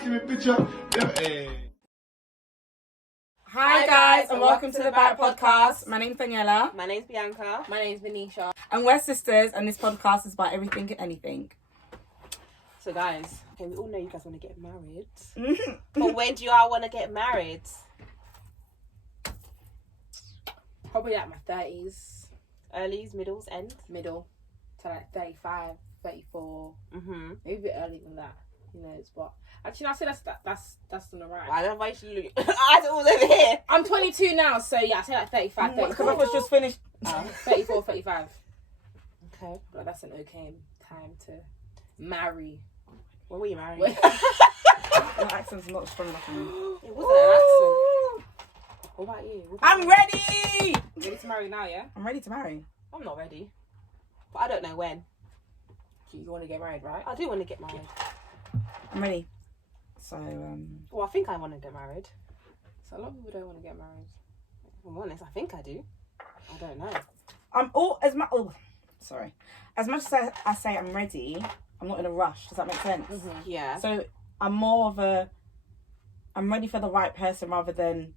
Hi guys, and welcome to the Barrett Podcast. My name's Daniela. My name's Bianca. My name's Venetia. And we're sisters, and this podcast is about everything and anything. So guys, okay, we all know you guys want to get married. But when do y'all want to get married? Probably like my 30s. Earlys, middles, ends? Middle. To like 35, 34. Mm-hmm. Maybe a bit earlier than that. Who knows? But actually, I say that's on the right. I don't know why you should look. I was over here. I'm 22 now, so yeah, I say like 35, 34. Because I was just finished. 34, 35. Okay. But that's an okay time to marry. When were you married? Your accent's not strong enough for me. It wasn't an accent. What about you? I'm ready! Ready to marry now, yeah? I'm ready to marry. I'm not ready. But I don't know when. You want to get married, right? I do want to get married. I'm ready. So, Well, I think I want to get married. So a lot of people don't want to get married. If I'm honest, I think I do. I don't know. As much as I say I'm ready, I'm not in a rush. Does that make sense? Mm-hmm. Yeah. So I'm more of I'm ready for the right person rather than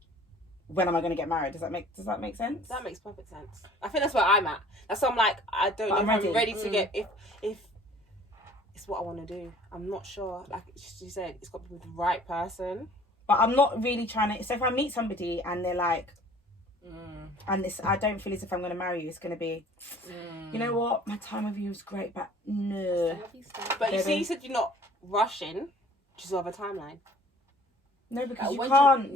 when am I going to get married. Does that make sense? That makes perfect sense. I think that's where I'm at. That's why I'm like, I don't know if I'm ready to get, if it's what I want to do. I'm not sure. Like she said, it's got to be the right person. But I'm not really trying to. So if I meet somebody and they're like, and I don't feel as if I'm going to marry you, it's going to be, you know what, my time with you was great, but no. But you see, you said you're not rushing, just have a timeline. No, because you You can't.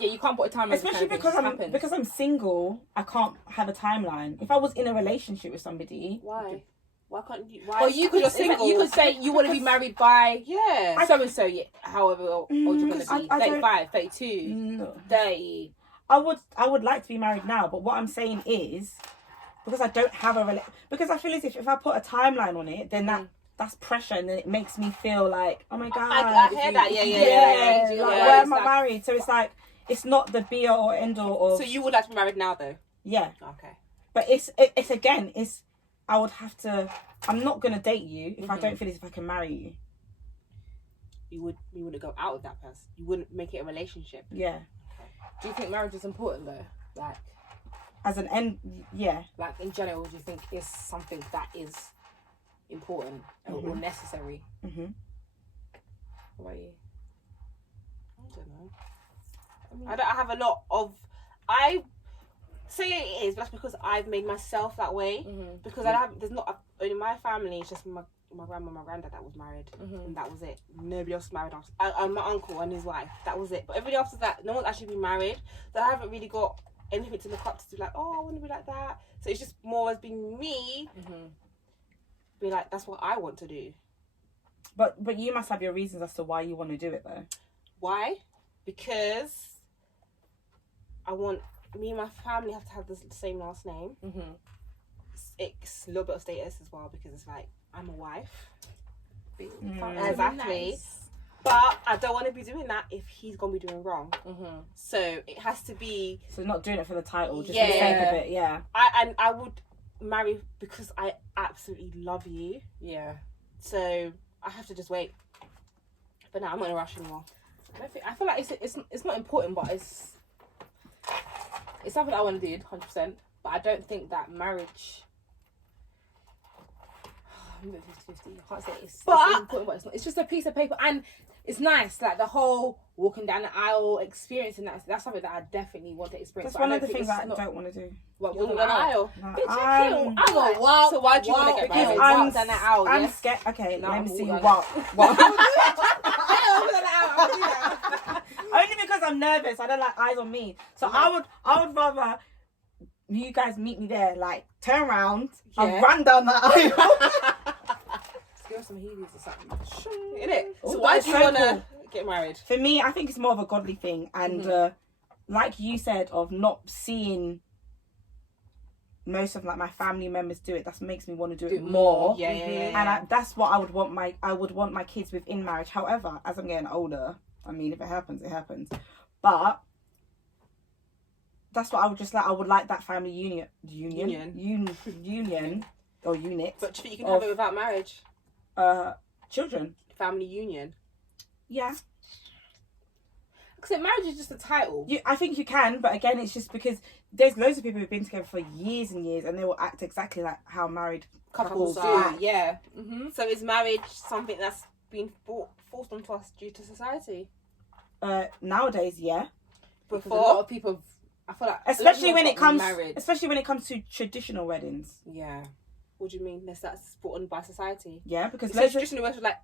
you can't put a timeline. Especially because I'm single, I can't have a timeline. If I was in a relationship with somebody, Why? Why can't you? Why? Well, you're single. You could say you want to be married by so and so. Yeah, however old you're gonna be. 35, 32, no. 30. I would like to be married now, but what I'm saying is because I don't have because I feel as if I put a timeline on it, then that's pressure, and then it makes me feel like, oh my god, I hear that. Yeah. Where am I married? So it's like it's not the be all or end all. So you would like to be married now, though? Yeah. Okay. But it's I would have to. I'm not gonna date you if I don't feel as if I can marry you. You wouldn't go out with that person. You wouldn't make it a relationship. Yeah. Do you think marriage is important though? Like, as an end, yeah. Like in general, do you think it's something that is important or necessary? Mm-hmm. What about you? I don't know. I have a lot of. I say it is, but that's because I've made myself that way. Because there's not in my family. It's just my grandma, my granddad that was married, and that was it. Nobody else married. And my uncle and his wife. That was it. But everybody else is that no one's actually been married. So I haven't really got anything to look up to. Like, oh, I want to be like that. So it's just more as being me. Be like, that's what I want to do. But you must have your reasons as to why you want to do it though. Why? Because I want me and my family have to have the same last name. It's a little bit of status as well because it's like I'm a wife. Exactly. Nice. But I don't want to be doing that if he's gonna be doing wrong. So it has to be. So not doing it for the title, just for the sake of it. Yeah. I would marry because I absolutely love you. Yeah. So I have to just wait. But no, I'm not in a rush anymore. I feel like it's not important, but it's something I want to do 100%. But I don't think that marriage. I'm 50-50. I can't say it's important, but it's not. It's just a piece of paper, and it's nice. Like the whole walking down the aisle, experiencing that's something that I definitely want to experience. That's one of the things that I don't want to do. What, walking down the aisle? No, Bitch, I'm gonna walk. So why do you want to get married? I'm down the aisle. I'm scared. Okay, let me see walk. What? Only because I'm nervous. I don't like eyes on me. So I would rather you guys meet me there. Like turn around and run down that aisle. Give us some heelys or something. Innit? So why do you want to get married? For me, I think it's more of a godly thing. And like you said, of not seeing most of like my family members do it, that makes me want to do it more. Yeah. And that's what I would want my kids within marriage. However, as I'm getting older, I mean, if it happens, it happens. But that's what I would just like. I would like that family union or unit. But do you think you can have it without marriage? Children. Family union. Yeah. Because marriage is just a title. I think you can, but again, it's just because there's loads of people who've been together for years and years, and they will act exactly like how married couples do. act. Yeah. So is marriage something that's been forced onto us due to society? Nowadays, yeah. Because a lot of people, I feel like, especially when it comes to traditional weddings. Yeah. What do you mean? That's brought on by society? Yeah, because so traditional weddings like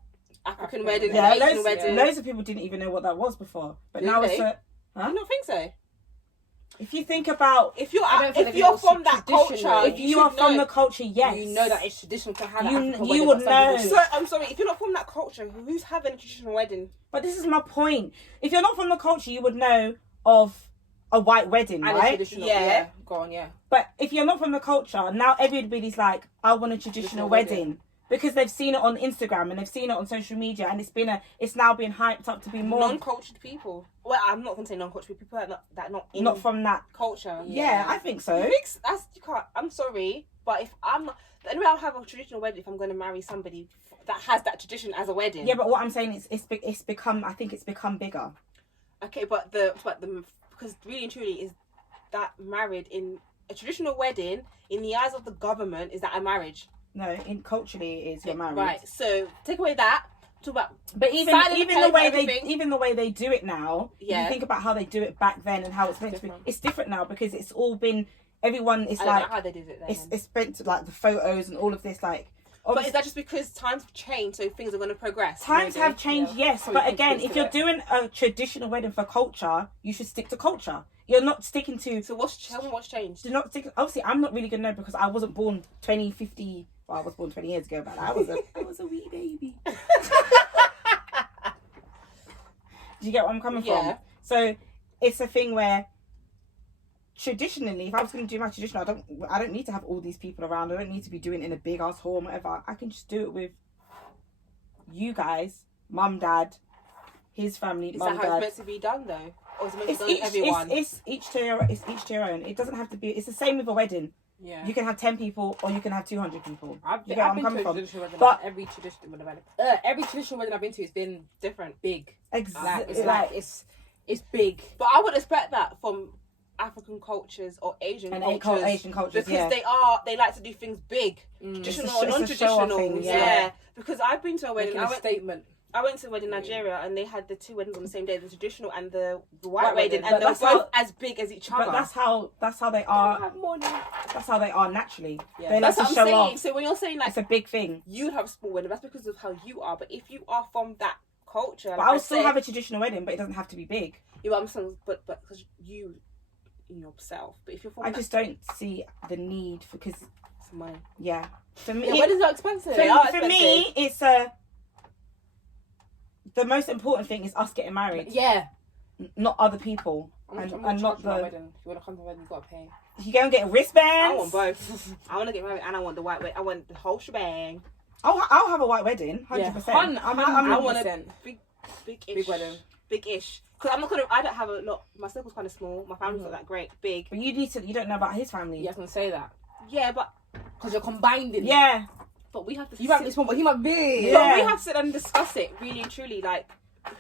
African weddings, yeah, Asian weddings. Loads of people didn't even know what that was before, but now it's a. I don't think so. If you think about, if you're from that culture, if you are from the culture, yes, you know that it's traditional to have. You would know. So, I'm sorry, if you're not from that culture, who's having a traditional wedding? But this is my point. If you're not from the culture, you would know of a white wedding, and right? Yeah, go on, yeah. But if you're not from the culture, now everybody's like, I want a traditional wedding. Because they've seen it on Instagram and they've seen it on social media, and it's now been hyped up to be more non-cultured people. Well, I'm not gonna say non-cultured people, not from that culture. Yeah, I think so. You can't. I'm sorry, but if I'm not, the only way I'll have a traditional wedding if I'm going to marry somebody that has that tradition as a wedding. Yeah, but what I'm saying is it's become. I think it's become bigger. Okay, but the because really and truly is that married in a traditional wedding in the eyes of the government, is that a marriage? No, culturally it is, you're married. Right. So take away that. Talk about. But even the way they do it now. Yeah. You think about how they do it back then and how it's meant to be. It's different now because it's all been. Everyone is I don't know how they did it then. It's spent like the photos and all of this like. But is that just because times have changed, so things are going to progress? Times have changed, yes. Probably but again, if you're doing a traditional wedding for culture, you should stick to culture. You're not sticking to. So tell me what's changed? Do not stick. Obviously, I'm not really gonna know because I wasn't born 20, 50. Well, I was born 20 years ago, but I was a wee baby. Do you get what I'm coming from? So it's a thing where traditionally, if I was going to do my traditional, I don't need to have all these people around. I don't need to be doing it in a big ass hall and whatever. I can just do it with you guys, mum, dad, his family, is mum, that dad. how it's meant to be done though? Or is it meant to be done with everyone? It's each to your own. It doesn't have to be. It's the same with a wedding. Yeah. You can have 10 people or you can have 200 people. I've been to a traditional wedding, but every traditional wedding I've been to has been different, big. Exactly. It's big. But I would expect that from African cultures or Asian cultures because they like to do things big, traditional or non-traditional. Yeah. Because I've been to a wedding. I went to a wedding in Nigeria and they had the two weddings on the same day, the traditional and the white wedding, and they're both as big as each other. But that's how they are. That's how they are naturally. Yeah. They like that's to what I'm show saying. off. So when you're saying like it's a big thing, you'd have a small wedding. That's because of how you are. But if you are from that culture, but I'll still have a traditional wedding, but it doesn't have to be big. Yeah, but I'm saying, but because you in yourself. But if you're from just don't see the need because it's money. Yeah. For me, weddings are expensive. For me, it's the most important thing is us getting married. Yeah. Not other people. And not the wedding. If you want to come to the wedding, you gotta pay. You go and get wristbands. I want both. I want to get married and I want the white wedding. I want the whole shebang. I'll have a white wedding. 100%. I want a big wedding. Big-ish. Because I don't have a lot. My circle's kind of small. My family's not that great. Big. But you don't know about his family. Yeah, I can say that. Yeah, but because you're combined in it. Yeah. But we have to. You might be small, but he might be. Yeah. But we have to sit and discuss it really and truly. Like,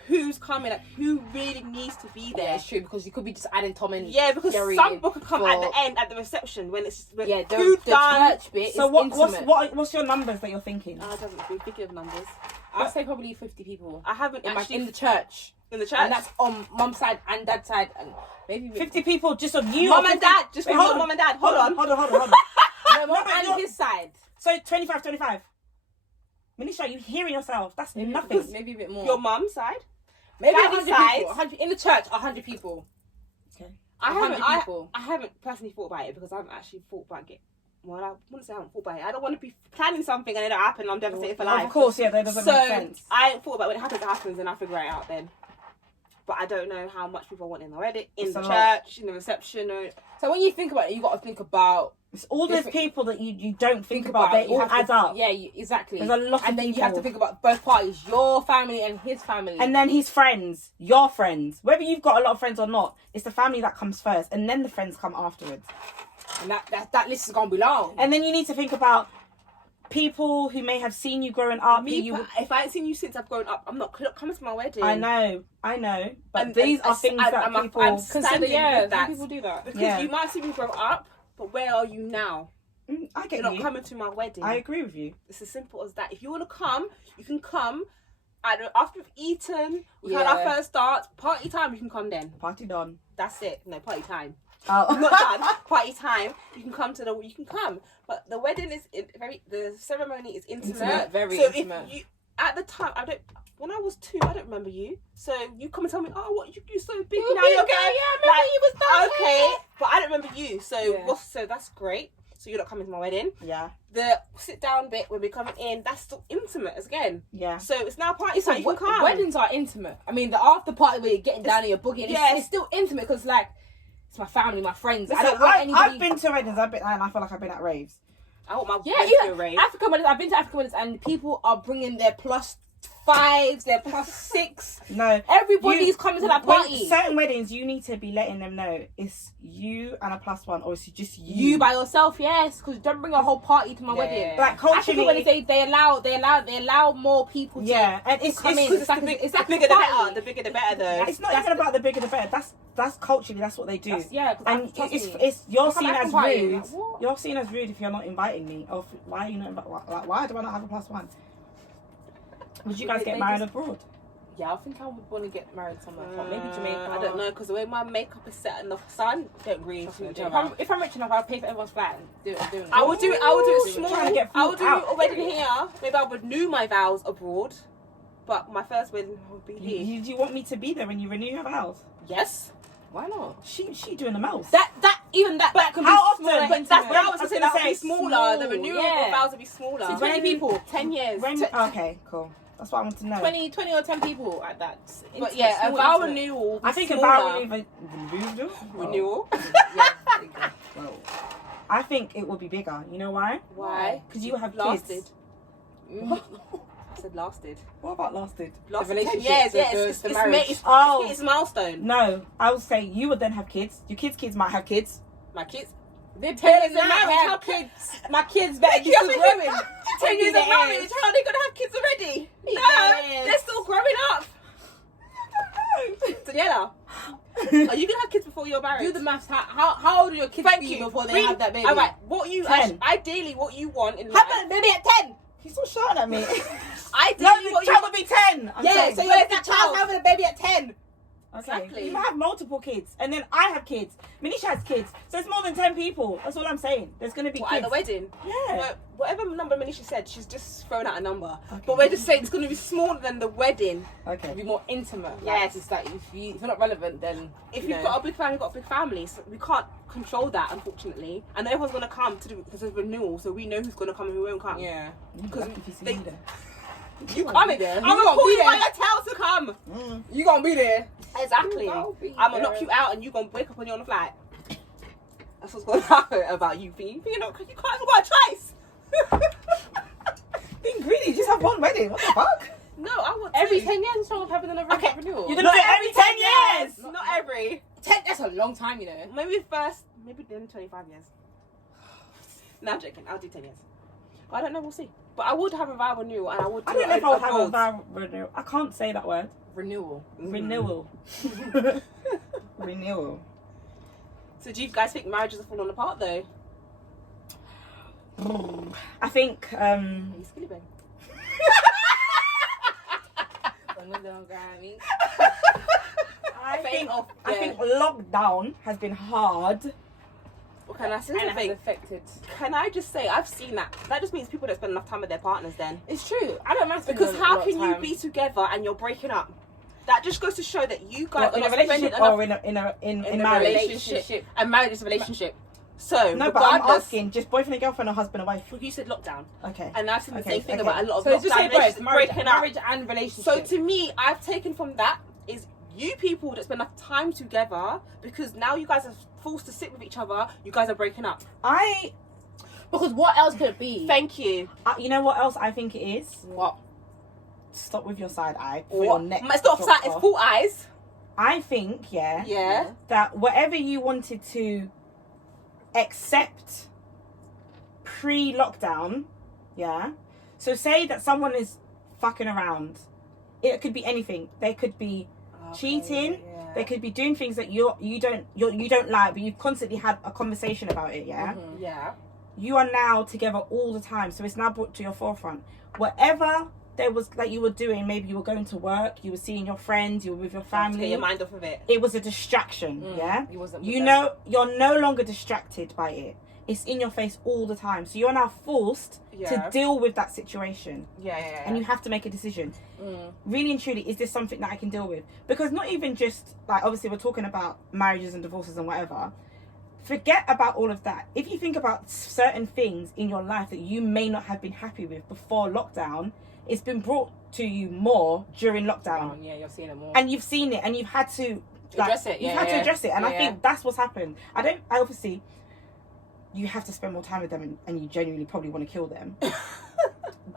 who's coming? Like, who really needs to be there? Yeah, it's true because you could be just adding Tom and because some people could come at the end at the reception when it's the done. Church bit. So what's your numbers that you're thinking? I don't be thinking of numbers. I'd say probably 50 people. I haven't actually in the church. In the church, and that's on mum's side and dad's side, and maybe 50 people just on you. Mum and dad, just mum and dad. Hold on. No, mum and his side. So 25. Manisha, you hearing yourself? That's nothing. Maybe a bit more. Your mum's side, maybe 100 in the church. 100 people. Okay. I haven't personally thought about it because I haven't actually thought about it. Well, I wouldn't say I haven't thought about it. I don't want to be planning something and it don't happen. I'm devastated for life. Of course, yeah, that doesn't make sense. I ain't thought about it. When it happens, and I figure it out then. But I don't know how much people want in the wedding, in the church, in the reception. So when you think about it, you got to think about it's all those people that you don't think about. They all add up. Yeah, exactly. There's a lot of people. And then you have to think about both parties, your family and his family. And then his friends, your friends. Whether you've got a lot of friends or not, it's the family that comes first. And then the friends come afterwards. And that list is going to be long. And then you need to think about people who may have seen you growing up. If I ain't seen you since I've grown up, I'm not coming to my wedding. I know. But these are things that people consider. Yeah, that people do that because you might see me grow up, but where are you now? I get You're not coming to my wedding. I agree with you. It's as simple as that. If you want to come, you can come. After we've eaten, we had our first dance, party time. You can come then. Party done. That's it. No, party time. Oh. Not done. Party time. You can come You can come, but the wedding is the ceremony is intimate. Very so intimate. If you at the time, when I was 2, I don't remember you. So you come and tell me, oh, what you're so big now. You're okay. Yeah, I remember you was done. Okay, but I don't remember you. So so that's great. So you're not coming to my wedding. Yeah. The sit down bit when we're coming in, that's still intimate again. Yeah. So it's now party time. You can come. Weddings are intimate. I mean, the after party where you're getting down and you're boogieing, it's still intimate because like it's my family, my friends. Listen, I don't want anybody. I've been to weddings. and I feel like I've been at raves. I want my wedding to be a rave. African weddings. I've been to African weddings and people are bringing their +5s, their +6. No, everybody's coming to that party. Certain weddings, you need to be letting them know it's you and a +1, or it's just you by yourself. Yes, because don't bring a whole party to my wedding. Like culturally, African weddings, they allow more people. And it's come in. It's like the bigger the better. The bigger the better, though. It's not even about the bigger the better. That's culturally, that's what they do. And it's you're seen as rude. You're seen as rude if you're not inviting me. Or why are you not? Why do I not have a +1? Would you guys get married abroad? Yeah, I think I would want to get married somewhere. Maybe Jamaica. I don't know, because the way my makeup is set in the sun, don't really. If I'm rich enough, I'll pay for everyone's flat and do it. I would do it small. I would do out. a wedding here. Maybe I would renew my vows abroad, but my first wedding would be here. Do you want me to be there when you renew your vows? Yes. Why not? She doing the most. That can be how smaller. often? But that's what I was going to say. Smaller. The renewal vows would be smaller. So 20 people. 10 years. Okay, cool. That's what I want to know. 20 or 10 people at that. But a vow renewal. I think a vow renewal. Well, I think it would be bigger. You know why? Why? Because you have lasted. Kids. I said lasted. What about lasted? Lasted 10 years. It's milestone. No, I would say you would then have kids. Your kids might have kids. My kids. They're 10 years of marriage. Kids. My kids better be still growing. 10 years of marriage. How are they gonna have kids already? No, they're still growing up. Daniela, are you gonna have kids before you're married? Do the maths. How old are your kids before they have that baby? Alright, ideally what you want in life. Have a baby at 10. He's still shouting at me. Ideally, the child would be 10. So you're that child having a baby at 10. Okay. Exactly. You might have multiple kids, and then I have kids. Manisha has kids, so it's more than 10 people. That's all I'm saying. There's going to be kids at the wedding. Yeah. But whatever number Manisha said, she's just thrown out a number. Okay. But we're just saying it's going to be smaller than the wedding. Okay. It'll be more intimate. Yes. It's like if you're not relevant, then if you've got a big family, you've got a big family. So we can't control that, unfortunately. And everyone's going to come to the renewal, so we know who's going to come and who won't come. Yeah. Because you coming there? I'm gonna call you by your tail to come. You gonna be there? Exactly. I'm gonna knock you out, and you gonna wake up when you're on the flight. That's what's gonna happen about you being. You know, because you can't have a choice. Being greedy, just have one wedding. What the fuck? No, I want every 10 years. Someone's having another renewal. You're gonna do it every 10 years. Not every 10. That's a long time, you know. Maybe then 25 years. No, I'm joking. I'll do 10 years. I don't know. We'll see. But I would have a vow renewal, and I would. I don't know if I would have a vow renewal. I can't say that word. Renewal. Renewal. Renewal. So do you guys think marriages are falling apart though? I think. Are you skinny, babe? I think lockdown has been hard. Well, can I say something? Affected. Can I just say I've seen that? That just means people don't spend enough time with their partners. Then it's true. I don't mind because how can you be together and you're breaking up? That just goes to show that you guys in a relationship or in a marriage. Relationship. And marriage is a relationship. So no, but I'm asking just boyfriend and girlfriend or husband and wife. Well, you said lockdown. Okay. And I've seen the same thing about a lot of so lockdown relationships breaking up. Marriage and relationship. So to me, I've taken from that is you people that spend enough time together because now you guys are forced to sit with each other. You guys are breaking up. Because what else could it be? Thank you. You know what else I think it is? What? Stop with your side eye. Your neck. It's not side. It's full eyes. I think, yeah, that whatever you wanted to accept pre-lockdown, Yeah. So say that someone is fucking around. It could be anything. They could be cheating. Yeah. They could be doing things that you don't like, but you've constantly had a conversation about it. Yeah. Mm-hmm. Yeah. You are now together all the time, so it's now brought to your forefront. Whatever there was that you were doing, maybe you were going to work, you were seeing your friends, you were with your family. Get your mind off of it. It was a distraction. Yeah. You're no longer distracted by it. It's in your face all the time. So you're now forced to deal with that situation. Yeah. And you have to make a decision. Really and truly, is this something that I can deal with? Because not even just, like, obviously we're talking about marriages and divorces and whatever. Forget about all of that. If you think about certain things in your life that you may not have been happy with before lockdown, it's been brought to you more during lockdown. Yeah, you're seeing it more. And you've seen it and you've had to address it. You've had to address it. And I think that's what's happened. Obviously, you have to spend more time with them and you genuinely probably want to kill them.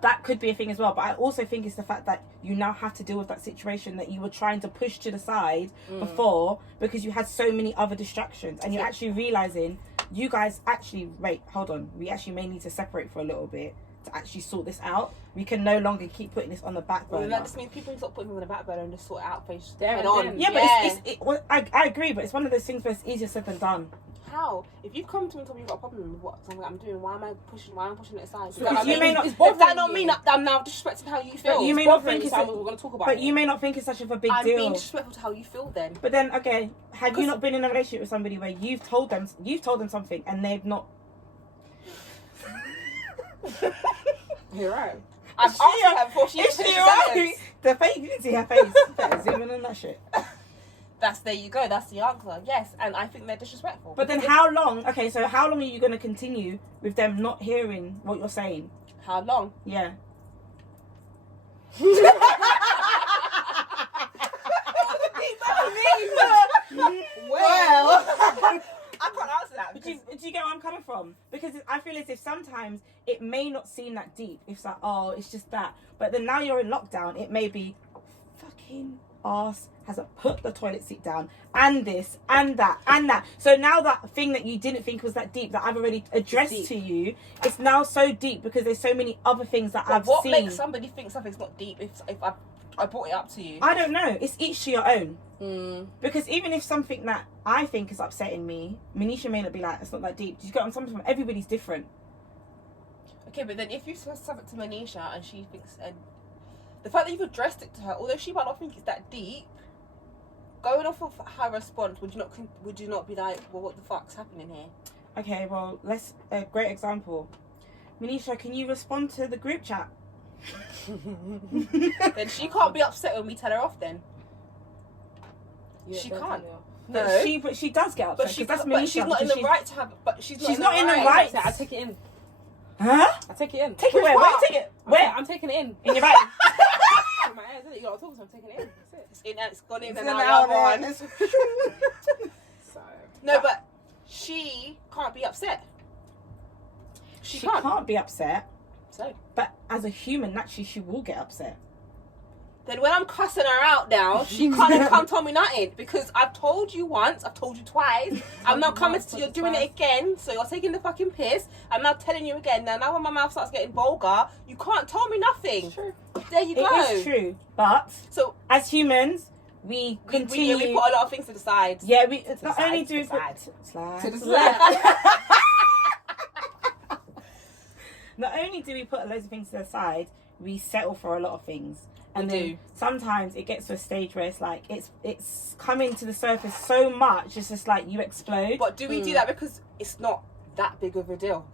That could be a thing as well. But I also think it's the fact that you now have to deal with that situation that you were trying to push to the side before because you had so many other distractions. And you're actually realising, you guys actually, wait, hold on. We actually may need to separate for a little bit to actually sort this out. We can no longer keep putting this on the back burner. Well, that just means people stop putting them on the back burner and just sort it out face head on. Yeah, but I agree, but it's one of those things where it's easier said than done. How? If you come to me and tell me you've got a problem with something I'm doing, why am I pushing it aside? Because you may not. Does that not mean that I'm now disrespecting how you feel? But you may not think it's. We're going to talk about. But you may not think it's such of a big I'm deal. being disrespectful to how you feel then. But then, okay, have you not been in a relationship with somebody where you've told them something and they've not? You're right. I've asked her before she Is she right? The face, you didn't see her face. Better zoom in on that shit. There you go. That's the answer. Yes, and I think they're disrespectful. But then how long? Okay, so how long are you going to continue with them not hearing what you're saying? How long? Yeah. Well, I can't answer that. But do you get where I'm coming from? Because I feel as if sometimes it may not seem that deep. It's like, oh, it's just that. But then now you're in lockdown, it may be fucking arse hasn't put the toilet seat down and this and that and that. So now that thing that you didn't think was that deep that I've already addressed to you, it's now so deep because there's so many other things that I've what seen. What makes somebody think something's not deep if I brought it up to you? I don't know. It's each to your own. Because even if something that I think is upsetting me, Manisha may not be like, it's not that deep. Do you get on something from everybody's different. Okay, but then if you say something to Manisha and she thinks, and the fact that you've addressed it to her, although she might not think it's that deep, going off of her response, would you not be like, well, what the fuck's happening here? Okay, well, a great example. Manisha, can you respond to the group chat? Then she can't be upset when we tell her off then. Yeah, she can't. No. But she does get upset. But she's Manisha, not in the right to have. But she's not in the right. I take it in. Huh? I take it in. Take it where? Where you take it? Where? I'm taking it in. In your bag? In my ears, isn't it? You gotta talk, so I'm taking it in. That's it. It's gone in It's and an out. hour. So. No, but she can't be upset. She can't be upset. So. But as a human, naturally, she will get upset. Then when I'm cussing her out now, she can't come tell me nothing because I've told you once, I've told you twice. I'm now coming to you, you're doing it again, so you're taking the fucking piss. I'm now telling you again. Now when my mouth starts getting vulgar, you can't tell me nothing. It's true. There you go. It is true, but so as humans, we continue. We put a lot of things to the side. Yeah, we not only do Not only do we put loads of things to the side, we settle for a lot of things. And then sometimes it gets to a stage where it's like it's coming to the surface so much, it's just like you explode. But do we do that because it's not that big of a deal?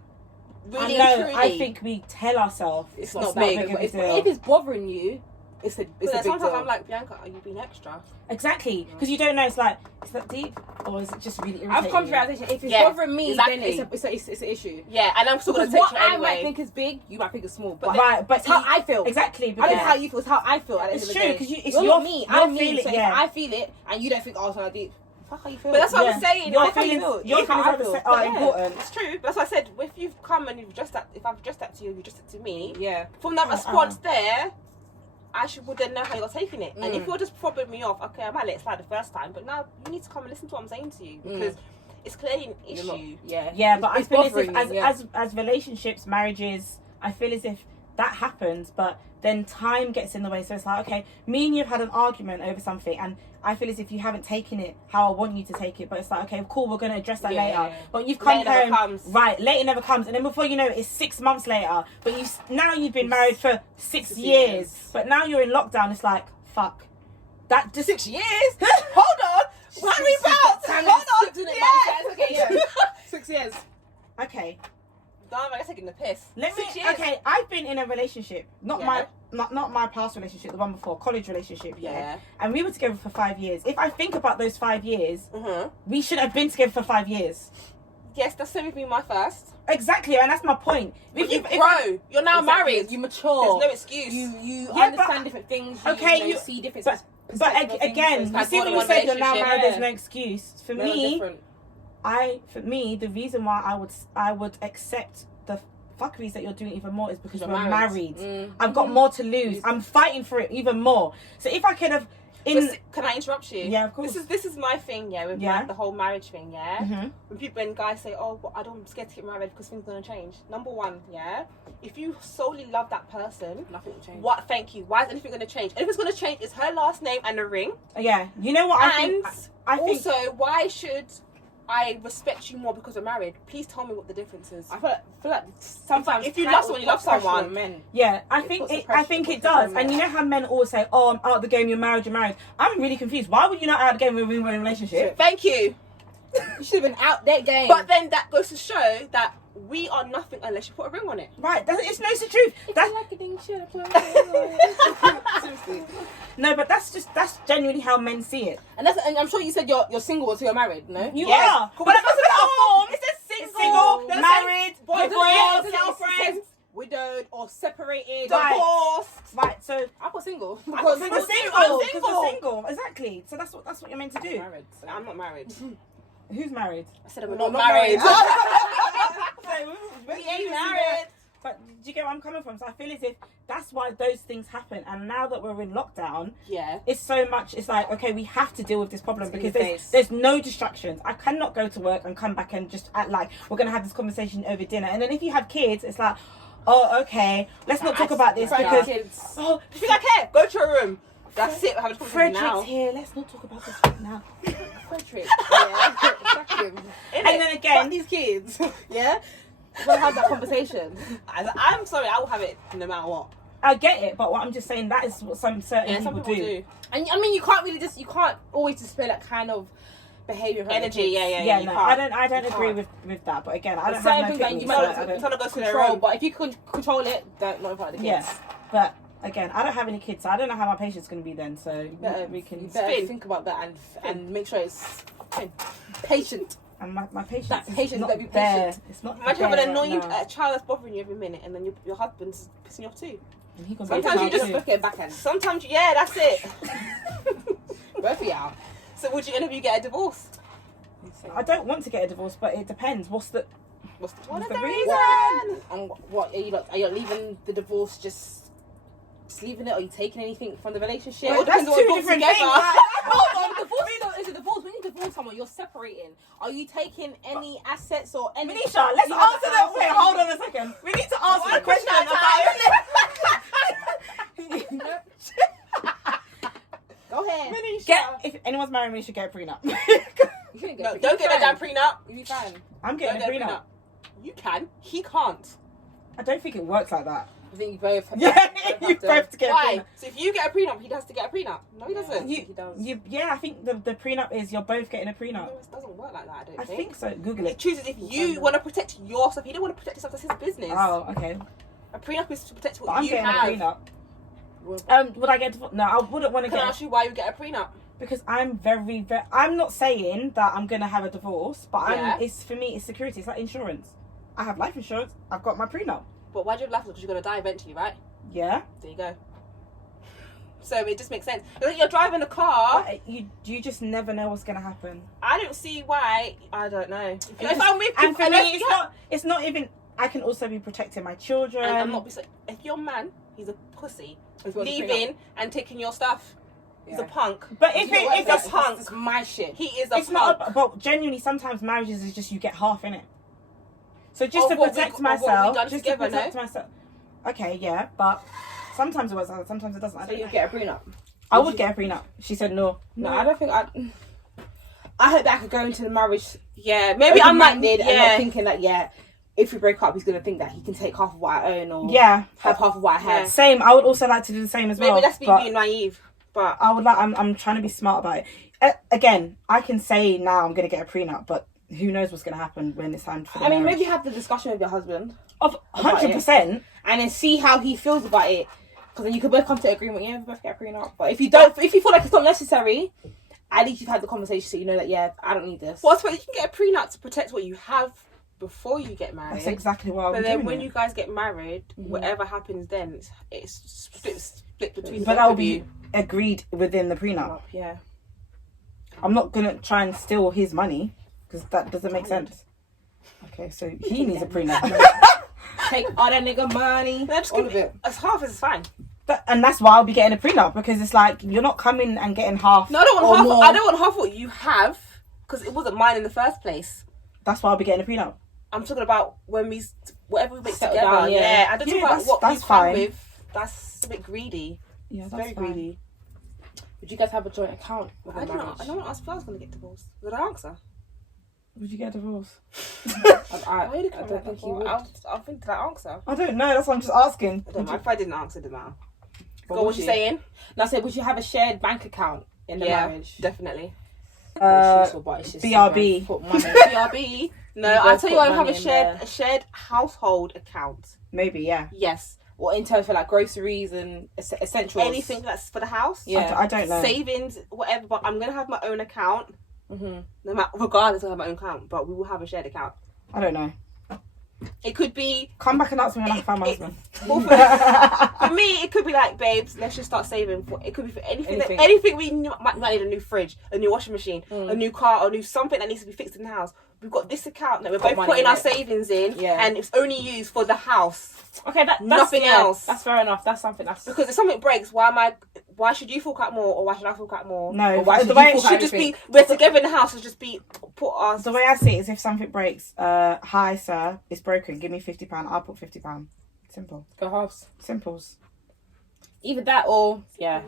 Really, I think we tell ourselves it's not that big big of a deal. If it's bothering you, it's a big sometimes deal. I'm like, Bianca, are you being extra? Exactly, because you don't know. It's like, is that deep or is it just really irritating? I've come to the realization if it's bothering me, then it's an issue. Yeah, and I'm still gonna take what it anyway. I might think is big, you might think is small. But but it's how I feel. Exactly. I don't know how you feel. It's how I feel. At the end It's of the true day. because you're not me. I'm me. So if yeah. I feel it and you don't think, oh, it's not deep. Fuck how you feel. But that's what I'm saying. Your Your feelings feel. are important. It's true. But that's what I said. If you've come and you've addressed that, if I've addressed that to you, you've addressed it to me. Yeah. From that response there, I would then know how you're taking it. And if you're just fobbing me off, okay, I might let it slide the first time, but now you need to come and listen to what I'm saying to you because it's clearly an issue. Yeah, but I feel as relationships, marriages, I feel as if that happens, but then time gets in the way. So it's like, okay, me and you have had an argument over something, and I feel as if you haven't taken it how I want you to take it. But it's like, okay, cool, we're going to address that later. But you've come later home, right, later never comes. And then before you know it, it's 6 months later. But now you've been married for 6 years. But now you're in lockdown. It's like, fuck. That just 6 years? Hold on. How many pounds? Hold on. Yeah. Okay, yeah. 6 years. Okay. Damn, I'm taking the piss. Okay, I've been in a relationship. Not my past relationship, the one before, college relationship. Yeah. And we were together for 5 years. If I think about those 5 years, we should have been together for 5 years. Yes, that's same with me, my first. Exactly, and that's my point. If you grow, you're now married. You mature. There's no excuse. You understand different things. You see different perspectives. But again, you see when you say you're now married, there's no excuse. For me, the reason why I would accept the fuckeries that you're doing even more is because we're married. I've got more to lose. I'm fighting for it even more. So if I could have can I interrupt you? Yeah, of course. This is my thing, with the whole marriage thing, When guys say, "Oh, I'm scared to get married because things are gonna change." Number one, if you solely love that person, nothing will change. What? Thank you. Why is anything gonna change? Anything's gonna change is her last name and the ring. Yeah, you know what I think. I think also, why should I respect you more because we're married? Please tell me what the difference is. I feel like sometimes if you love someone, you love someone. Men. Yeah, I think it does. And you know how men always say, "Oh, I'm out of the game. You're married. You're married." I'm really confused. Why would you not out of the game when we're in a relationship? Thank you. You should have been out that game. But then that goes to show that we are nothing unless you put a ring on it. Right? It's the truth. That's like a thing. Should have put a ring on it. Seriously. No, but that's genuinely how men see it. And I'm sure you said you're single until you're married, no? You are. But it doesn't form. It says single, married, divorced, girlfriend, widowed, or separated, divorced. Right. So I put single. Because we're single. Exactly. So that's what you're meant to do. Married, so. I'm not married. Who's married? I said I'm not married. We ain't married. But do you get where I'm coming from? So I feel as if that's why those things happen. And now that we're in lockdown, it's so much. It's like, okay, we have to deal with this problem because there's no distractions. I cannot go to work and come back and just act like we're gonna have this conversation over dinner. And then if you have kids, it's like, oh, okay, let's not talk about this because kids. Oh, you think I care? Go to your room. That's it. We're having a conversation now. Frederick's here. Let's not talk about this right now. Frederick. Exactly. And then again, fuck these kids. We'll have that conversation. I'm sorry, I will have it no matter what. I get it, but what I'm just saying, that is what some people do. And I mean, you can't always display that kind of behaviour, energy. No, I don't agree with that. But again, I don't have no kids. You might go control, but if you can control it, don't know about the kids. Yes, but again, I don't have any kids, so I don't know how my patience is going to be then. So we can think about that and make sure it's patient. And my patience that is patience not be there. Patient. It's not. Imagine having an annoying child that's bothering you every minute, and then your husband's pissing you off too. Sometimes you just look at backhand. Sometimes, that's it. Both of y'all. So would you interview get a divorce? I don't want to get a divorce, but it depends. What's the reason? And what are you leaving the divorce just leaving it? Or are you taking anything from the relationship? Well, that's two different things. Hold on, divorce is a divorce. When you divorce someone, you're separating. Are you taking any assets or any? Manisha, let's answer that. Wait, hold on a second. We need to answer the question Go ahead. Manisha. If anyone's married, Manisha, get a prenup. No, don't get a damn prenup. You'll be fine. I'm getting a prenup. You can. He can't. I don't think it works like that. I think you both have you both to get Why? a prenup. So if you get a prenup, he has to get a prenup. No, he doesn't. He does. I think the prenup is you're both getting a prenup. No, it doesn't work like that, I don't think. I think so. Google It it. chooses if you want to protect yourself. He don't want to protect yourself. That's his business. Oh, okay. A prenup is to protect what I'm you getting have. a prenup. Would I get? No, I wouldn't want to Can get. I ask you why you get a prenup? Because I'm very. I'm not saying that I'm gonna have a divorce, but it's for me. It's security. It's like insurance. I have life insurance. I've got my prenup. But why do you have life insurance? Because you're gonna die eventually, right? Yeah. There you go. So it just makes sense. You're driving a car. But you just never know what's gonna happen. I don't see why. I don't know. If I'm with you, and for me, it's not even. I can also be protecting my children. And I'm not. If your man, he's a pussy, leaving and taking your stuff. He's a punk. But if it's a punk, it's my shit. He is a it's punk. Not. But genuinely, sometimes marriages is just you get half in it. So just to protect myself, just to protect myself. okay, yeah, but sometimes it works out, sometimes it doesn't. So you get a prenup? I would get a prenup. She said no. No, I don't think I hope that I could go into the marriage. Yeah, maybe I'm like, and not thinking that if we break up, he's gonna think that he can take half of what I own or have half of what I have. Same. I would also like to do the same as well. Maybe that's being naive, but I would like. I'm trying to be smart about it. Again, I can say now I'm gonna get a prenup, but who knows what's gonna happen when it's time for the marriage. maybe have the discussion with your husband of 100%, and then see how he feels about it. Because then you could both come to agreement. Yeah, we both get a prenup. But if you feel like it's not necessary, at least you've had the conversation so you know that I don't need this. Well, I suppose you can get a prenup to protect what you have before you get married. That's exactly what I'm doing. But then when you guys get married, whatever happens then, it's split between. But that will be agreed within the prenup. Yeah. I'm not gonna try and steal his money because that doesn't make sense. Okay, so he needs a prenup. Take all that nigga money. All of it. As half is fine. And that's why I'll be getting a prenup, because it's like you're not coming and getting half. No, I don't want half. I don't want half what you have because it wasn't mine in the first place. That's why I'll be getting a prenup. I'm talking about when whatever we make settle together. Down, yeah. I don't talk about what that's you fine. come with. That's a bit greedy. Yeah, it's that's very fine. greedy. Would you guys have a joint account? I don't know. I don't want to ask if I was going to get divorced. Did I answer? Would you get a divorce? I don't think you would. I think did I answer? I don't know. That's what I'm just asking. I don't know. If I didn't answer, it didn't matter. What Go, what you saying? No, I said, would you have a shared bank account in the marriage? Definitely. BRB. BRB. No, I'll tell you what, I have a shared household account. Maybe, yeah. Yes. Or in terms of like groceries and essentials. Anything that's for the house. Yeah. I don't know. Savings, whatever, but I'm going to have my own account. No matter, regardless, I have my own account, but we will have a shared account. I don't know. It could be. Come back and ask me when I find my husband. For me, it could be like, babes, let's just start saving. It could be for anything. Anything we might need: a new fridge, a new washing machine, a new car, or something that needs to be fixed in the house. We've got this account that we're both putting our savings in, and it's only used for the house. Okay, that's nothing else. That's fair enough. That's something because if something breaks, why should you fork out more, or why should I fork out more? No, the way it should just be we're together in the house. Should just be put our. The way I see it is, if something breaks, hi sir, it's broken. Give me £50. I'll put £50. Simple. Go halves. Simples. Either that or I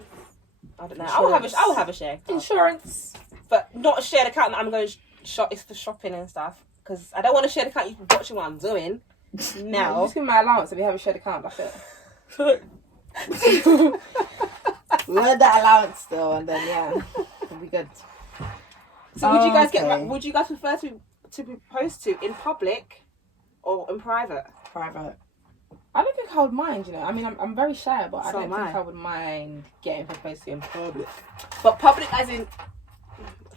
don't know. I will have a share. Insurance, but not a shared account that I'm going to shop. It's for shopping and stuff. Because I don't want a shared account. You can watch what I'm doing. No, just give me my allowance if we have a shared account. That's it. We had that allowance still, and then it'll be good. So would you guys would you guys prefer to be proposed to in public or in private? Private. I don't think I would mind. I mean, I'm very shy, but I don't think I would mind getting proposed to in public. But public as in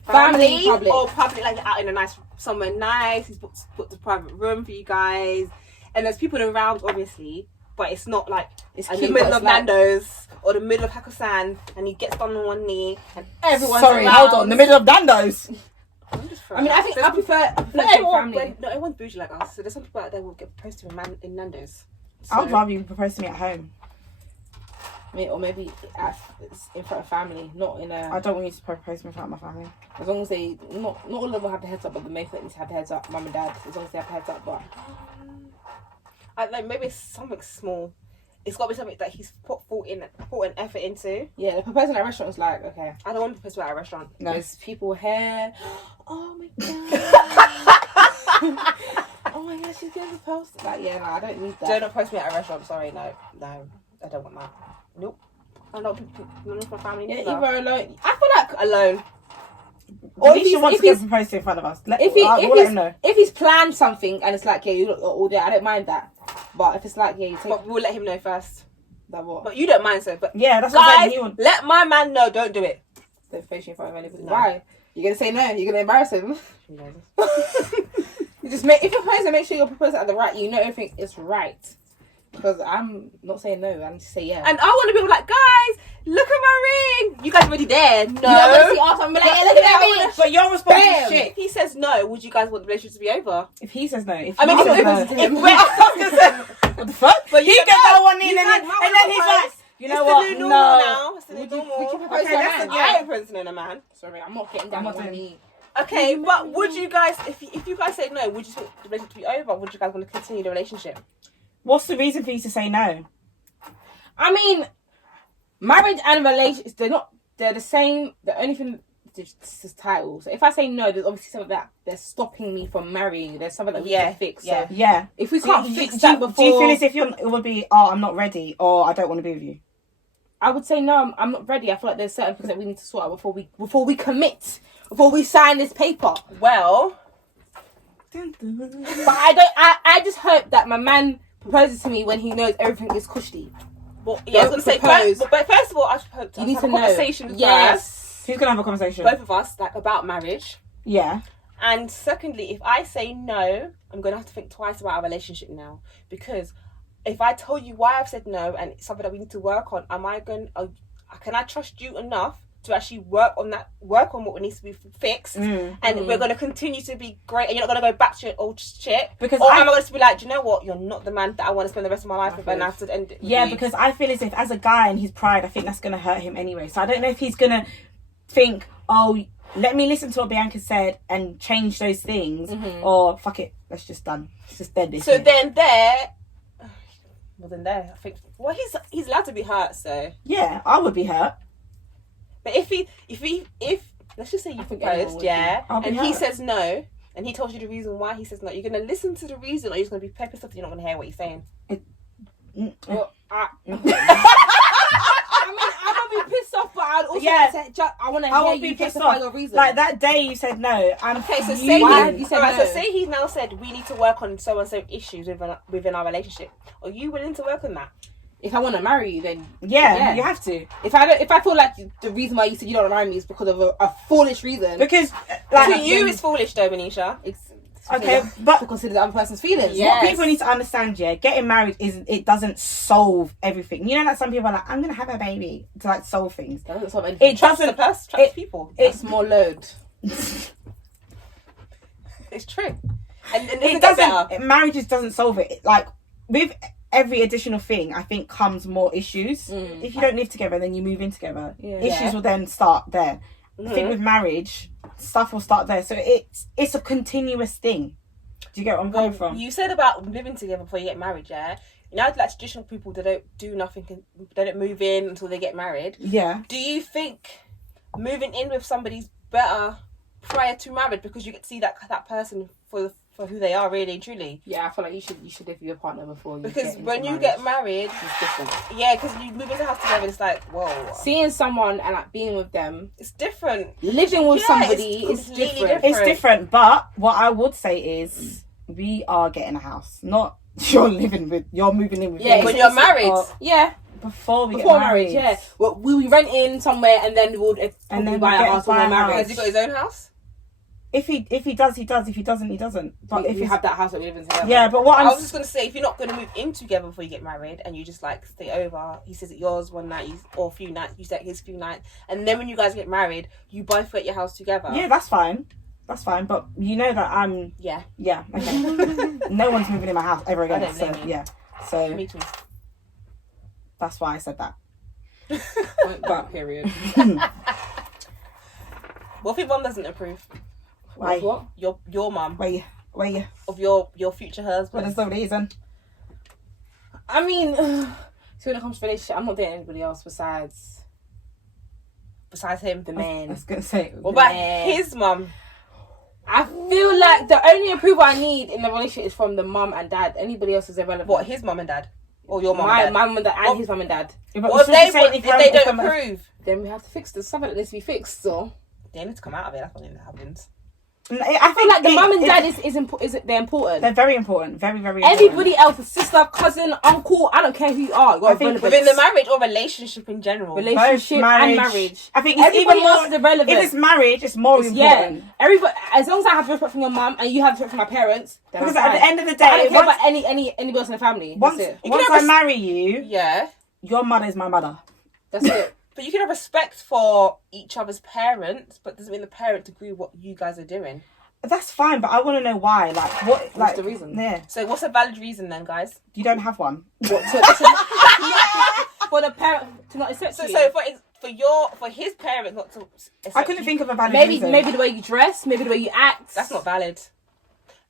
family public. Or public like out in somewhere nice. He's put the private room for you guys, and there's people around, obviously. But it's not like it's in the middle of Nando's or the middle of Hakkasan, and he gets down on one knee and everyone's around. Hold on, the middle of Nando's. I mean, I prefer family. No, everyone's bougie like us. So there's some people out there who will get proposed to in Nando's. So, I would rather you propose to me at home. Or maybe in front of family, not in a. I don't want you to propose to me in front of my family. As long as they not all of them will have the heads up, but the main thing is have the heads up. Mum and dad, as long as they have the heads up, but. Maybe it's something small. It's got to be something that he's put an effort into. Yeah, the proposal at a restaurant is like, okay. I don't want to propose at a restaurant. No, there's people here. Oh my god. Oh my god, she's getting proposed. Like, no, I don't need that. Don't propose me at a restaurant. Sorry, no, I don't want that. Nope. I don't want my family. Yeah, either alone. I feel like alone. Or if he wants to get proposed to in front of us, let him know. If he's planned something and it's like, you look all there, I don't mind that. But if it's like, but we'll let him know first. That what? But you don't mind, so. But yeah, that's guys, let my man know. Don't do it. Don't face you in front of anybody. No. Why? You're gonna say no. You're gonna embarrass him. You just if you're proposing, make sure you're proposing at the right. You know everything is right. Because I'm not saying no, I'm just saying yeah. And I want to be like, guys, look at my ring. You guys already there? No. You don't want to see after I'm like, yeah, look at that ring. But your response is shit. If he says no, would you guys want the relationship to be over? If he says no, if what the fuck? But you get that one in and then he's like, you know what? No. Now. It's the new normal. Would you propose to a man? I ain't proposing to a man. Sorry, I'm not getting down on one knee. Okay, but would you guys, if you guys say no, would you want the relationship to be over? Or would you guys want to continue the relationship? What's the reason for you to say no? I mean, marriage and relationships, they're the same. The only thing is just titles. So if I say no, there's obviously something that they're stopping me from marrying. There's something that we need to fix. So if we can't fix that before... Do you feel as if it would be, I'm not ready, or I don't want to be with you? I would say no, I'm not ready. I feel like there's certain things that we need to sort out before we commit, before we sign this paper. Well... But I just hope that my man proposes to me when he knows everything is cushy. Well, I was going to say, but first of all, I should hope to have a conversation first. Who's going to have a conversation? Both of us, like, about marriage. Yeah. And secondly, if I say no, I'm going to have to think twice about our relationship now. Because if I tell you why I've said no and it's something that we need to work on, can I trust you enough to actually work on what needs to be fixed, and we're going to continue to be great, and you're not going to go back to your old shit? Or am I going to be like, do you know what, you're not the man that I want to spend the rest of my life with, and I have to end it with you? Because I feel as if, as a guy and his pride, I think that's going to hurt him anyway. So I don't know if he's going to think, let me listen to what Bianca said and change those things, or fuck it, let's just done. It's just dead this. So then I think, well, he's allowed to be hurt, so. Yeah, I would be hurt. But if let's just say you proposed, and he says no, and he told you the reason why he says no, you're going to listen to the reason, or you're just going to be pepper stuff that you're not going to hear what he's saying? I mean, I'm going to be pissed off, but I'd also I want to hear you justify your reason. Like that day you said no. So say he's now said we need to work on so and so issues within our relationship. Are you willing to work on that? If I want to marry you, then you have to. If I feel like the reason why you said you don't want to marry me is because of a foolish reason, because to you it's foolish though, Manisha. Okay, but to consider the other person's feelings. What people need to understand, getting married it doesn't solve everything. You know that some people are like, I'm gonna have a baby to like solve things. That doesn't solve anything. It doesn't. Trust people. It's more load. It's true, and it doesn't. Marriages doesn't solve it. Like with every additional thing, I think, comes more issues. If you don't live together, then you move in together. Issues will then start there. I think with marriage, stuff will start there. So it's a continuous thing. Do you get what I'm coming from? You said about living together before you get married, yeah? You know, like traditional people, they don't do nothing, they don't move in until they get married. Yeah. Do you think moving in with somebody's better prior to marriage because you get to see that person for who they are really and truly? Yeah, I feel like you should live with your partner before you because when you get married, it's different. Yeah, because you move into the house together, it's like, whoa. Seeing someone and like being with them, it's different. Living with somebody is different. It's different, but what I would say is we are getting a house, not you're moving in with. Yeah, when you're married. Before we get married. Yeah. Well, we'll rent in somewhere and then we'll buy a house when we're married. Has he got his own house? If he does, he does. If he doesn't, he doesn't. But if you have that house that we live in together. Yeah, but I was just going to say, if you're not going to move in together before you get married and you just like stay over, he says at yours one night or a few nights, you stay at his few nights, and then when you guys get married, you both get your house together. Yeah, that's fine. That's fine. But you know that I'm... Yeah. Yeah, okay. No one's moving in my house ever again. I don't blame you. So... Me too. That's why I said that. But period. What if your mum doesn't approve? Why? What? Your mum. Why? Of your future husband. What is the reason? I mean, so when it comes to relationship, I'm not dating anybody else besides him, the man. I was gonna say. What about his mum? I feel like the only approval I need in the relationship is from the mum and dad. Anybody else is irrelevant. What, his mum and dad? Or your mum and dad? My mum and dad and his mum and dad. Yeah, what if they don't approve? Then we have to fix this. Something that needs to be fixed, so. They need to come out of it. That's what happens. I feel like the mum and dad is they're important. They're very important. Very, very important. Everybody else, sister, cousin, uncle, I don't care who you are. I think within the marriage or relationship in general. Relationship and marriage. I think it's everybody even else is irrelevant. If it's marriage, it's more important. Yeah. Everybody, as long as I have respect from your mum and you have respect from my parents, then because at the end of the day, I don't care about anybody else in the family. Once I marry you, yeah, your mother is my mother. That's it. But you can have respect for each other's parents, but doesn't mean the parents agree with what you guys are doing. That's fine, but I want to know why. Like, what's the reason? Yeah. So, what's a valid reason then, guys? You don't have one. What, for the parent to not accept you? So for his parents not to accept I couldn't think of a valid reason. Maybe the way you dress, maybe the way you act. That's not valid.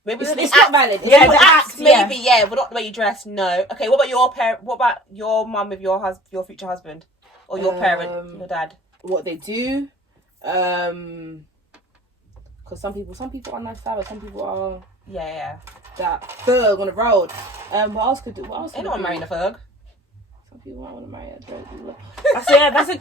Maybe it's not valid. It's Yeah, not the acts, yeah. maybe, yeah, but not the way you dress. No. Okay, what about your parent? What about your mum with your future husband, or your parent, your dad? What they do, because some people are nice flowers, some people are that thug on the road. What else could do? What else? Anyone marrying a thug? Some people might want to marry a drug dealer.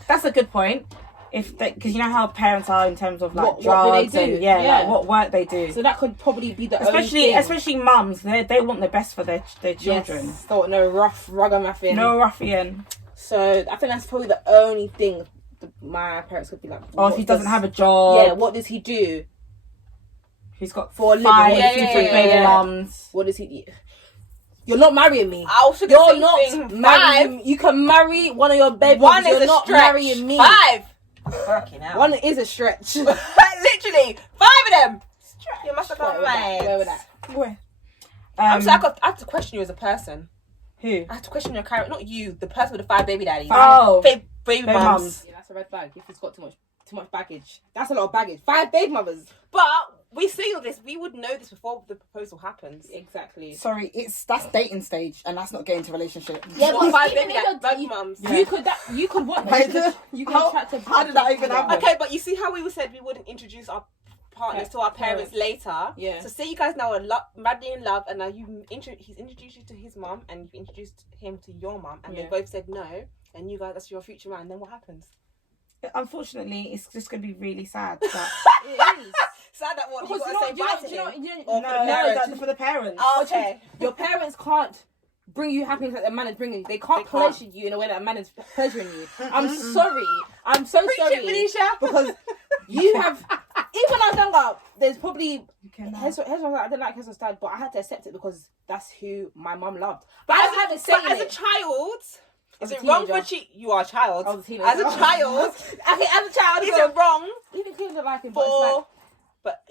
That's a good point. If because you know how parents are in terms of like What drugs do they do? and like what work they do. So that could probably be the only thing. Especially mums, they want the best for their children. Yes, don't want no rough ragamuffin. No ruffian. So I think that's probably the only thing my parents could be like. Or if he doesn't have a job. Yeah, what does he do? He's got For a living. 5 Yeah, different baby mums. What does he do? You're not marrying me. You're not marrying me. You can marry one of your baby mums. You're not marrying me. 5. Fucking hell. One is a stretch. Literally 5 of them. You must have got Where with that? Where? I'm sorry, I have to question you as a person. Who? I have to question your character, not you, the person with the 5 baby daddies. Oh, baby mums. Yeah, that's a red flag. If he's got too much baggage, that's a lot of baggage. 5 baby mothers. But we see all this. We would know this before the proposal happens. Exactly. Sorry, that's dating stage, and that's not getting into a relationship. Yeah, What, but 5 baby mums. You could what? You could attract a how did that even happen? Okay, but you see how we said we wouldn't introduce our partners to our parents later. Yeah. So say you guys now are madly in love, and now he's introduced you to his mum, and you've introduced him to your mum, and they both said no, and you guys, that's your future man. Then what happens? Unfortunately, it's just going to be really sad. That It is. Sad that what? Because You got to say bye to him. no, for the parents. Oh, okay. Your parents can't bring you happiness like a man is bringing you. They can't pleasure you in a way that a man is pleasuring you. I'm sorry. I'm so sorry. Because you have, even when I was younger, there's probably, I didn't like Hezron's dad, but I had to accept it because that's who my mum loved. But as a child, is it wrong for you are a child. I was a teenager. As a child, is it wrong? Even teenagers like him, But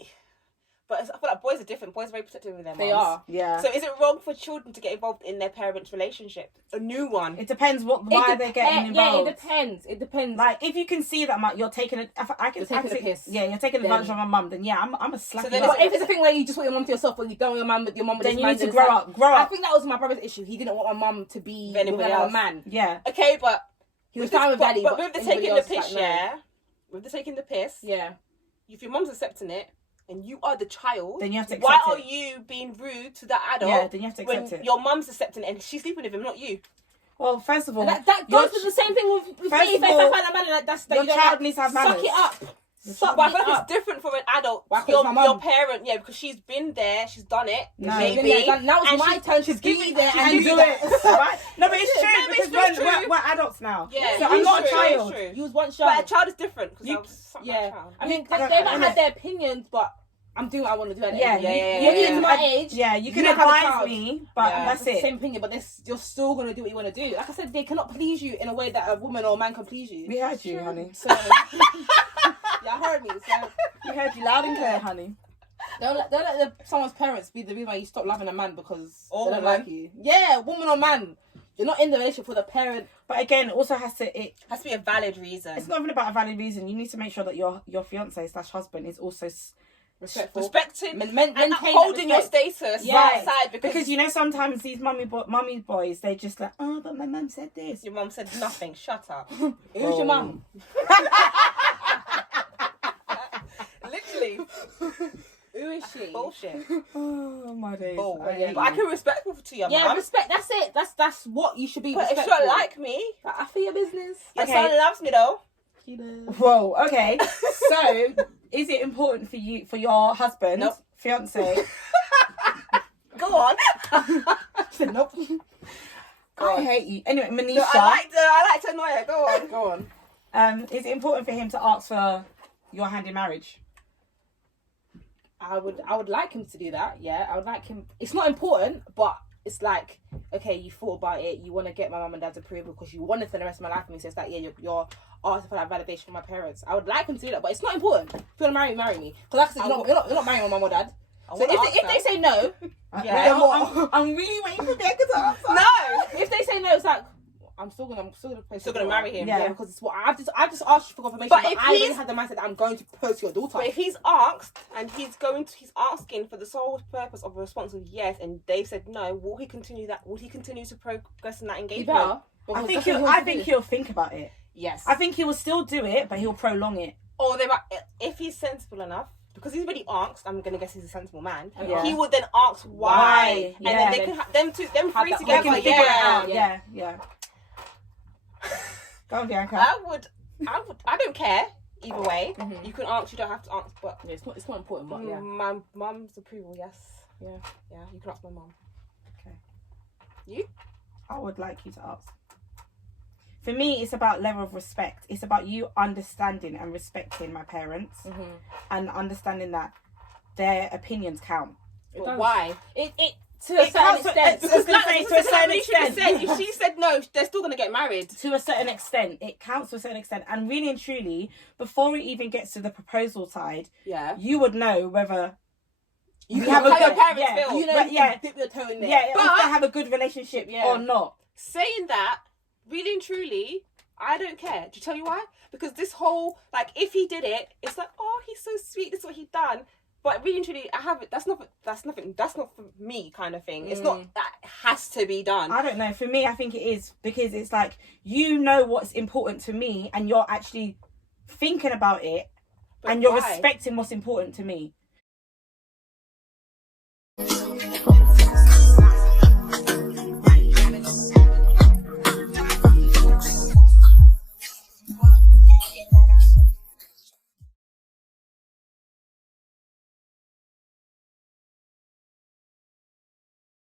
I feel like boys are different. Boys are very protective of their mums. They are. Yeah. So is it wrong for children to get involved in their parents' relationship? A new one. It depends why they're getting involved. Yeah, it depends. Like, if you can see that you're taking I can taking a piss. Yeah, you're taking advantage of my mum, then yeah, I'm a slap. So then but if it's a thing where you just want your mum to yourself, or you don't want your mum with then this you man, need to grow up. I think that was my brother's issue. He didn't want my mum to be with another man. Yeah. Okay, but he was fine with daddy. But with the taking the piss, with the taking the piss, if your mum's accepting it, and you are the child, then you have to accept why it. are you being rude to that adult? Yeah, then you have to accept when it. your mum's accepting it and she's sleeping with him, not you. Well, first of all, that goes to the same thing with me. If I find a man like that's your child needs to have manners. Suck it up. But I feel like it's different from an adult. Your parent, because she's been there, she's done it. No, maybe. Now it's my turn to be there and do it. Right? No, but it's true because we're adults now. Yeah, so I'm not a child. You was once child. But a child is different. I mean, they might have their opinions, but I'm doing what I want to do at the end. You're getting to my age. Yeah, you can advise me, but that's it. Same opinion, but you're still going to do what you want to do. Like I said, they cannot please you in a way that a woman or a man can please you. We heard you, honey. So, y'all heard me. So we heard you loud and clear, honey. Don't let someone's parents be the reason why you stop loving a man because they don't like you. Yeah, woman or man. You're not in the relationship for the parent. But again, it also has to be a valid reason. It's not even about a valid reason. You need to make sure that your fiance/husband is also respecting, and holding your status aside because you know sometimes these mummy boys they just like, oh, but my mum said this. Your mum said nothing. Shut up. Who's your mum? Literally. Who is she? Bullshit. Oh my days. But I can respect to your mum. Yeah, respect. That's it. That's what you should be. But if you don't like me, I feel your business. Your son loves me though. Whoa. Okay. So, is it important for your husband, fiance? Go on. Nope. I hate you. Anyway, Manisha. No, I like to annoy her. Go on. Go on. Is it important for him to ask for your hand in marriage? I would like him to do that. Yeah, I would like him. It's not important, but it's like, okay, you thought about it. You want to get my mum and dad's approval because you want to spend the rest of my life with me. So it's like, yeah, you're asking for that validation from my parents. I would like him to do that, but it's not important. If you want to marry me. Because like I said, you're not marrying my mum or dad. So if they say no, I'm really waiting for Becca to answer. No, if they say no, it's like, I'm still gonna propose. Still gonna marry him. Yeah. Because it's what I've just asked you for confirmation. But But if I already he's- had the mindset that I'm going to propose to your daughter. But if he's asked and he's asking for the sole purpose of a response of yes, and they've said no, will he continue that? Will he continue to progress in that he engagement? better. I because think that's what he I wants to think do. he'll think about it. Yes. I think he will still do it, but he'll prolong it. Or they might, if he's sensible enough, because he's already asked. I'm gonna guess he's a sensible man. Yeah. He would then ask why, and Yeah. then they can them three that together. They can figure it out. Yeah. Yeah. Go on, Bianca. I don't care either way. Mhm. You can ask. You don't have to ask. But Yeah, it's not important, but yeah. my mum's approval, yes. Yeah. Yeah. You can ask my mum. Okay. You? I would like you to ask. For me, it's about level of respect. It's about you understanding and respecting my parents Mm-hmm. and understanding that their opinions count. It But does. why? It to It a certain counts- extent. I was gonna say, to a certain She should have extent. said, if she said no, they're still gonna get married. To a certain extent, it counts to a certain extent. And really and truly, before it even gets to the proposal side, Yeah. you would know whether You have can a how your good- parents yeah, feel. You know, But you yeah. can dip your toe in there. if But- they have a good relationship Yeah. or not. Saying that, really and truly, I don't care. Do you tell you why? Because this whole, like, if he did it, it's like, oh, he's so sweet. This is what he done. But really and truly, I have it. That's not for me, kind of thing. It's not that has to be done. I don't know. For me, I think it is, because it's like, you know what's important to me and you're actually thinking about it, But and you're why? respecting what's important to me.